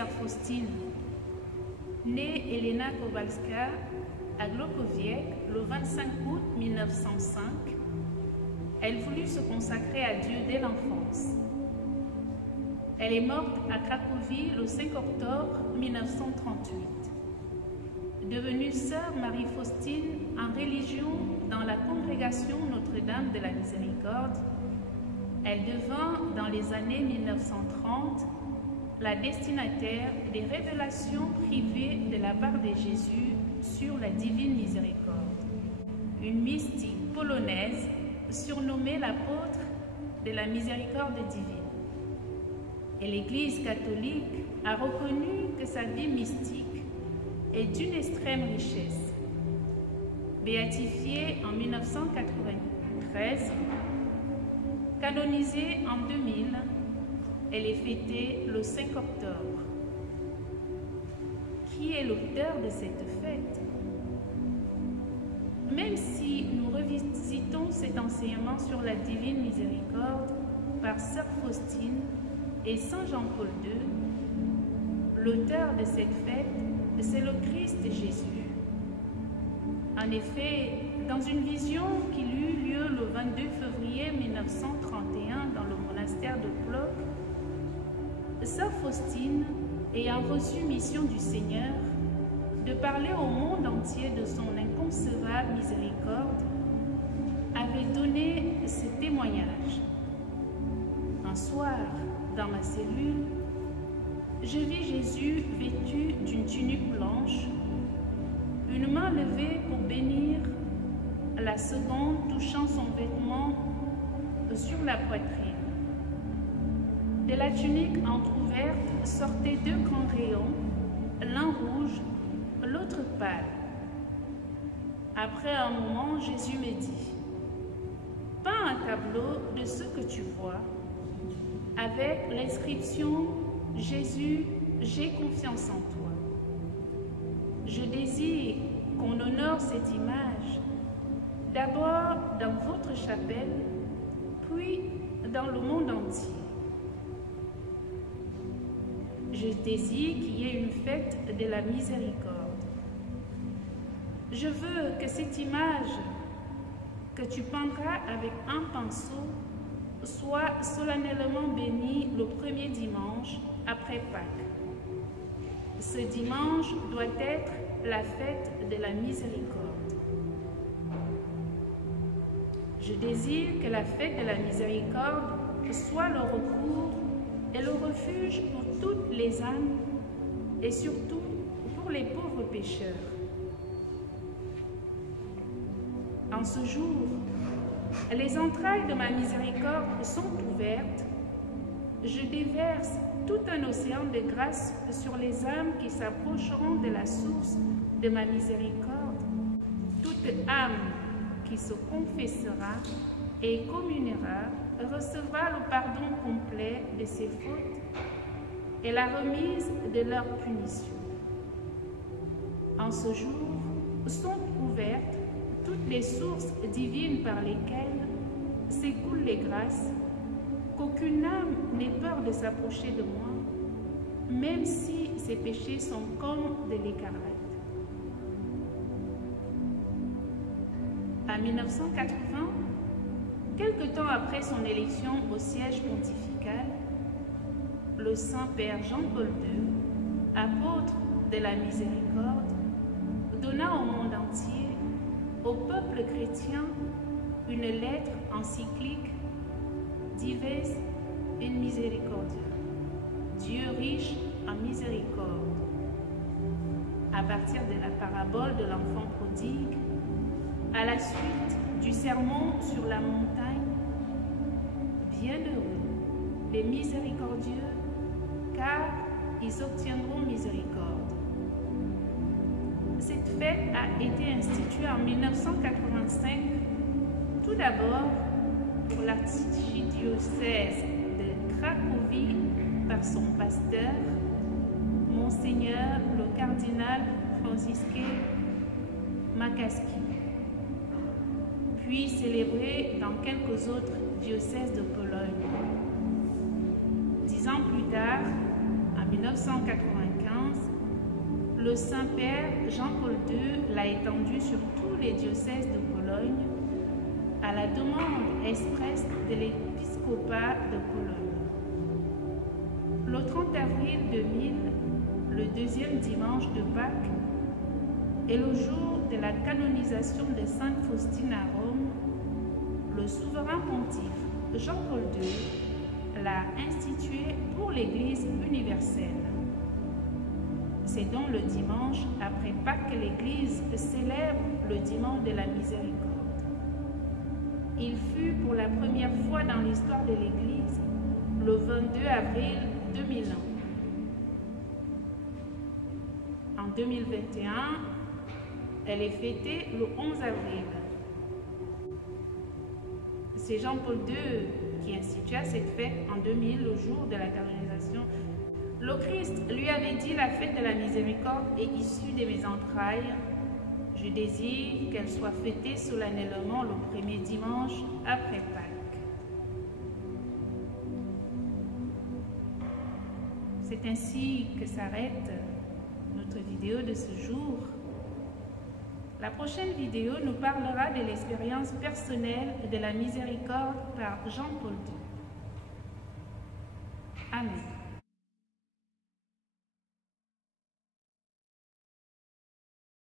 sœur Faustine, née Elena Kowalska à Głogowiec le 25 août 1905, elle voulut se consacrer à Dieu dès l'enfance. Elle est morte à Cracovie le 5 octobre 1938. Devenue sœur Marie-Faustine en religion dans la congrégation Notre-Dame de la Miséricorde, elle devint dans les années 1930 la destinataire des révélations privées de la part de Jésus sur la divine miséricorde. Une mystique polonaise surnommée l'apôtre de la miséricorde divine. Et l'Église catholique a reconnu que sa vie mystique est d'une extrême richesse. Béatifiée en 1993, canonisée en 2000, elle est fêtée le 5 octobre. Qui est l'auteur de cette fête? Même si nous revisitons cet enseignement sur la divine miséricorde par Sœur Faustine et Saint Jean-Paul II, l'auteur de cette fête, c'est le Christ Jésus. En effet, dans une vision qui eut lieu le 22 février 1931 dans le monastère de Plock, Sœur Faustine, ayant reçu mission du Seigneur de parler au monde entier de son inconcevable miséricorde, avait donné ce témoignage. Un soir, dans ma cellule, je vis Jésus vêtu d'une tunique blanche, une main levée pour bénir, la seconde touchant son vêtement sur la poitrine. De la tunique entrouverte sortaient deux grands rayons, l'un rouge, l'autre pâle. Après un moment, Jésus me dit: « Peins un tableau de ce que tu vois, avec l'inscription « Jésus, j'ai confiance en toi ». Je désire qu'on honore cette image, d'abord dans votre chapelle, puis dans le monde entier. Je désire qu'il y ait une fête de la miséricorde. Je veux que cette image que tu peindras avec un pinceau soit solennellement bénie le premier dimanche après Pâques. Ce dimanche doit être la fête de la miséricorde. Je désire que la fête de la miséricorde soit le recours et le refuge pour toutes les âmes et surtout pour les pauvres pécheurs. En ce jour, les entrailles de ma miséricorde sont ouvertes. Je déverse tout un océan de grâce sur les âmes qui s'approcheront de la source de ma miséricorde. Toute âme qui se confessera et communiera recevra le pardon complet de ses fautes et la remise de leur punition. En ce jour sont ouvertes toutes les sources divines par lesquelles s'écoulent les grâces, qu'aucune âme n'ait peur de s'approcher de moi, même si ses péchés sont comme de l'écarlate. En 1980, quelque temps après son élection au siège pontifical, le Saint-Père Jean-Paul II, apôtre de la miséricorde, donna au monde entier, au peuple chrétien, une lettre encyclique Dives in Misericordia, Dieu riche en miséricorde, à partir de la parabole de l'enfant prodigue, à la suite du sermon sur la montagne. Bienheureux les miséricordieux, car ils obtiendront miséricorde. Cette fête a été instituée en 1985, tout d'abord pour l'archidiocèse de Cracovie par son pasteur, Monseigneur le cardinal Francisque Makaski, puis célébrée dans quelques autres diocèses de Pologne. 10 ans plus tard, en 1995, le Saint-Père Jean-Paul II l'a étendu sur tous les diocèses de Pologne à la demande expresse de l'épiscopat de Pologne. Le 30 avril 2000, le deuxième dimanche de Pâques, est le jour de la canonisation de Sainte Faustine à Rome. Le souverain pontife Jean-Paul II l'a institué pour l'Église universelle. C'est donc le dimanche après Pâques que l'Église célèbre le dimanche de la miséricorde. Il fut pour la première fois dans l'histoire de l'Église le 22 avril 2001. En 2021, elle est fêtée le 11 avril. C'est Jean-Paul II qui institua cette fête en 2000, le jour de la canonisation. Le Christ lui avait dit: la fête de la miséricorde est issue de mes entrailles. Je désire qu'elle soit fêtée solennellement le premier dimanche après Pâques. C'est ainsi que s'arrête notre vidéo de ce jour. La prochaine vidéo nous parlera de l'expérience personnelle de la miséricorde par Jean-Paul II. Amen.